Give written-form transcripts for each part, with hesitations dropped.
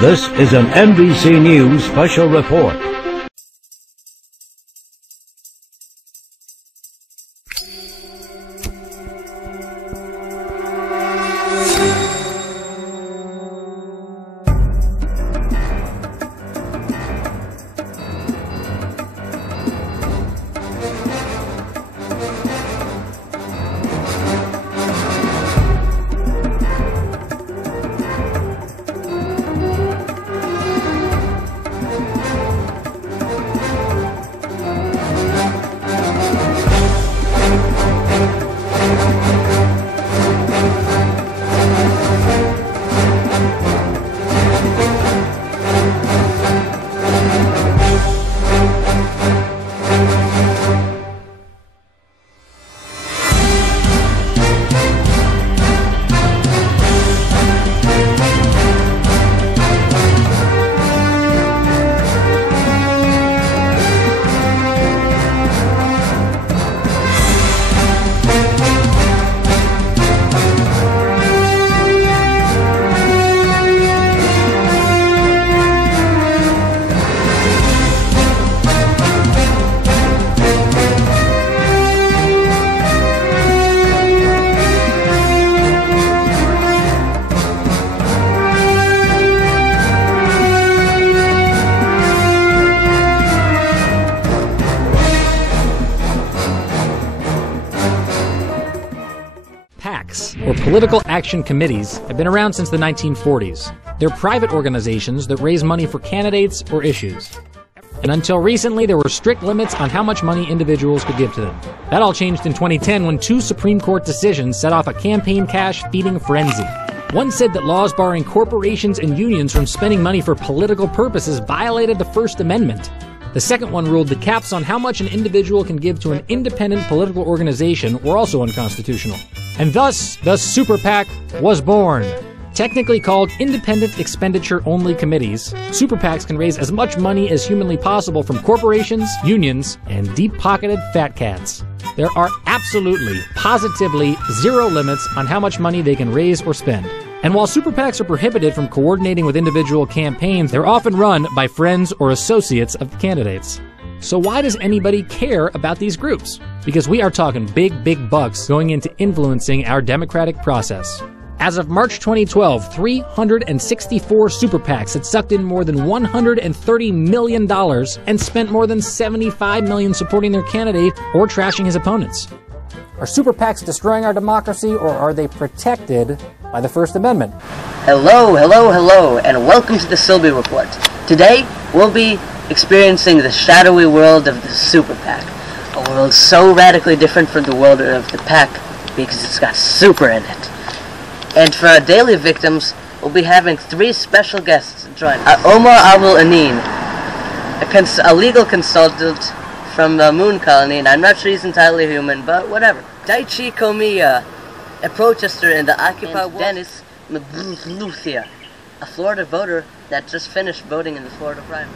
This is an NBC News special report. PACs, or Political Action Committees, have been around since the 1940s. They're private organizations that raise money for candidates or issues. And until recently, there were strict limits on how much money individuals could give to them. That all changed in 2010 when 2 Supreme Court decisions set off a campaign cash-feeding frenzy. One said that laws barring corporations and unions from spending money for political purposes violated the First Amendment. The second one ruled that caps on how much an individual can give to an independent political organization were also unconstitutional. And thus, the Super PAC was born. Technically called Independent Expenditure Only Committees, Super PACs can raise as much money as humanly possible from corporations, unions, and deep-pocketed fat cats. There are absolutely, positively zero limits on how much money they can raise or spend. And while Super PACs are prohibited from coordinating with individual campaigns, they're often run by friends or associates of the candidates. So why does anybody care about these groups? Because we are talking big bucks going into influencing our democratic process. As of March 2012, 364 Super PACs had sucked in more than $130 million and spent more than $75 million supporting their candidate or trashing his opponents. Are Super PACs destroying our democracy, or are they protected by the First Amendment? Hello, and welcome to the Silby Report. Today, we'll be experiencing the shadowy world of the Super PAC. A world so radically different from the world of the PAC because it's got super in it. And for our daily victims, we'll be having 3 special guests join us. Omar Abul Anin, a legal consultant from the Moon Colony, and I'm not sure he's entirely human, but whatever. Daichi Komiya, a protester in the Occupy Wall. Dennis Mabluthia, a Florida voter that just finished voting in the Florida primary.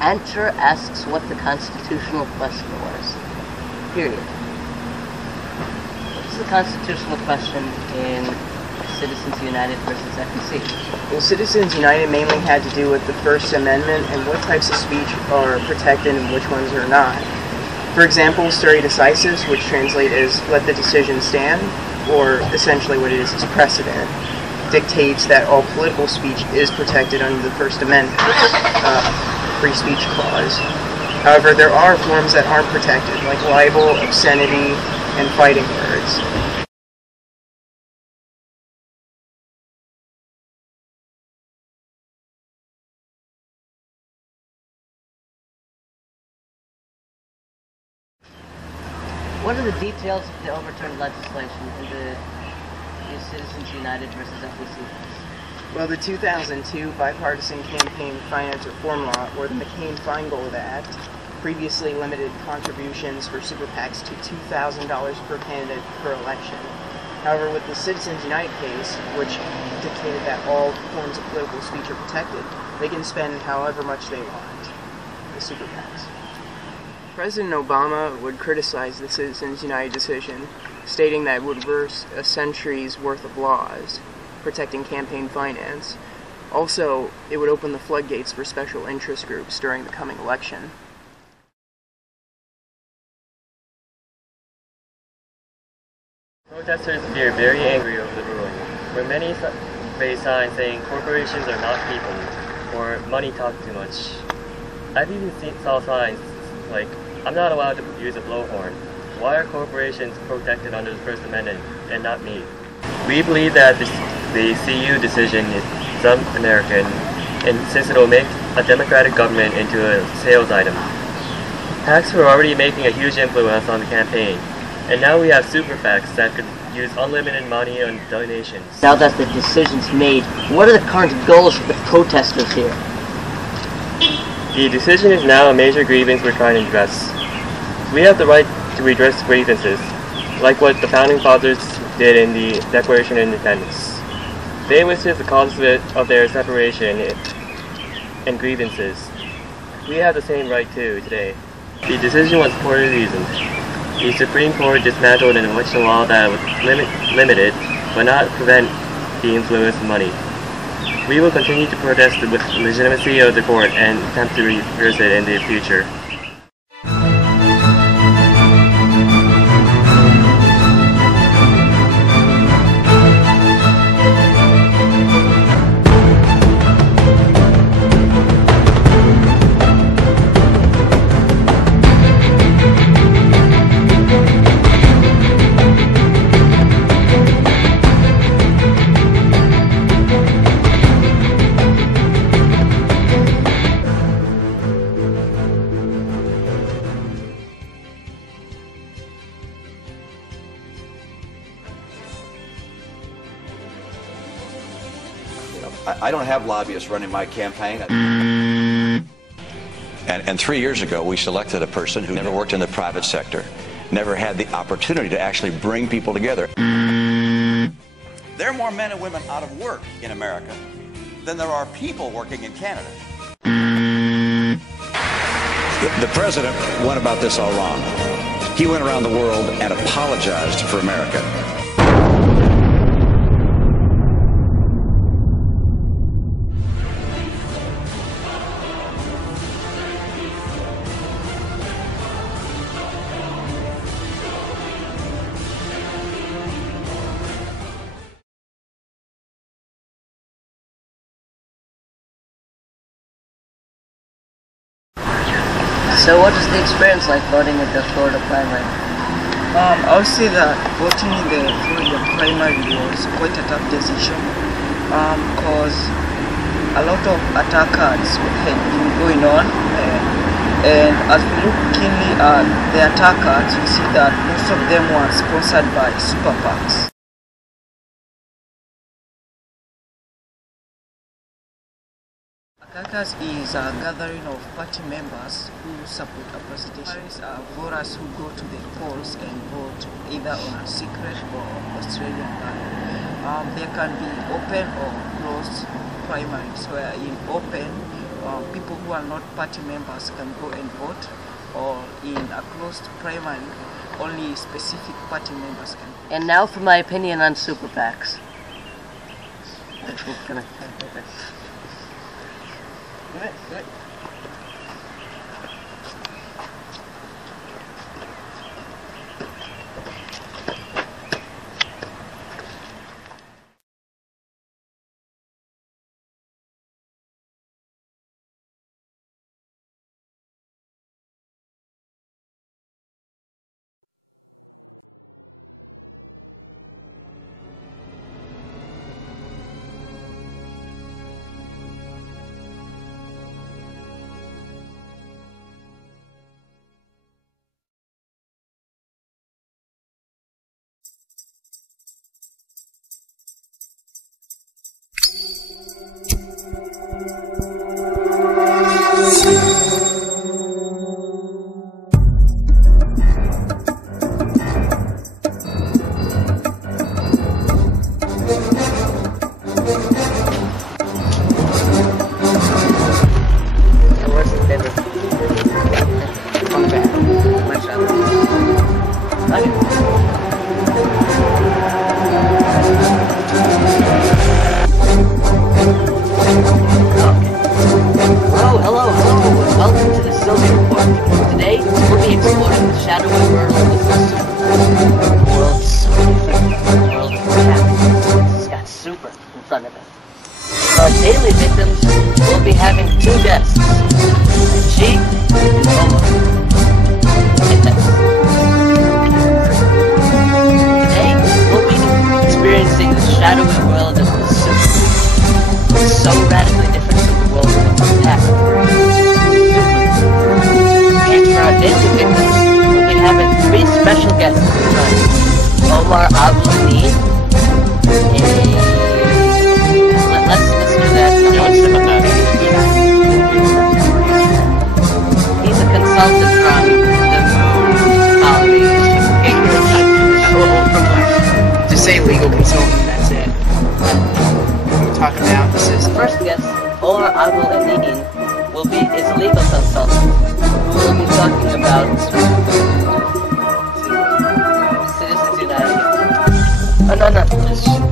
Ancher asks what the constitutional question was. Period. What's the constitutional question in Citizens United versus FEC? Well, Citizens United mainly had to do with the First Amendment and what types of speech are protected and which ones are not. For example, stare decisis, which translate as let the decision stand, or essentially what it is precedent, dictates that all political speech is protected under the First Amendment, free speech clause. However, there are forms that aren't protected, like libel, obscenity, and fighting words. What are the details of the overturned legislation in the Citizens United versus FEC? Well, the 2002 Bipartisan Campaign Finance Reform Law, or the McCain-Feingold Act, previously limited contributions for Super PACs to $2,000 per candidate per election. However, with the Citizens United case, which dictated that all forms of political speech are protected, they can spend however much they want, the Super PACs. President Obama would criticize the Citizens United decision, stating that it would reverse a century's worth of laws protecting campaign finance. Also, it would open the floodgates for special interest groups during the coming election. Protesters appear very angry over the ruling, where many raise signs saying corporations are not people, or money talks too much. I've even saw signs like, I'm not allowed to use a blowhorn. Why are corporations protected under the First Amendment and not me? We believe that the CU decision is un-American, and since it will make a democratic government into a sales item. PACs were already making a huge influence on the campaign, and now we have super PACs that could use unlimited money and donations. Now that the decision's made, what are the current goals for the protesters here? The decision is now a major grievance we're trying to address. We have the right to redress grievances, like what the Founding Fathers did in the Declaration of Independence. They listed the causes of their separation and grievances. We have the same right too today. The decision was poorly reasoned. The Supreme Court dismantled an election law that was limited, but not prevent the influence of money. We will continue to protest with the legitimacy of the court and attempt to reverse it in the future. I don't have lobbyists running my campaign. And 3 years ago, we selected a person who never worked in the private sector, never had the opportunity to actually bring people together. There are more men and women out of work in America than there are people working in Canada. The president went about this all wrong. He went around the world and apologized for America. So what is the experience like voting in the Florida primary? I would say that voting in the Florida primary was quite a tough decision because a lot of attack ads had been going on, and as we look keenly at the attack ads, we see that most of them were sponsored by super PACs. Caucus is a gathering of party members who support a president. Voters who go to the polls and vote either on a secret or Australian ballot. There can be open or closed primaries, where in open, people who are not party members can go and vote, or in a closed primary, only specific party members can vote. And now for my opinion on super PACs. Good. Hello, and welcome to the Sylvie Report. Today, we'll be exploring the shadowy world of the super. The world's so different from the world of the cat. It's got super in front of it. Our daily victims will be having two guests, she and Omar. Today, we'll be experiencing the shadowy world of the super. It's so radically different from the world of the cat. And for our daily victims, we'll be having three special guests tonight. Omar Abu Need. Let's do that. He's a consultant from the Moon Colony. Just say legal consultant, that's it. We'll talk about this is First guest, Omar Abu Anin, will be his legal consultant, who will be talking about Citizens United. Oh, no, just do it.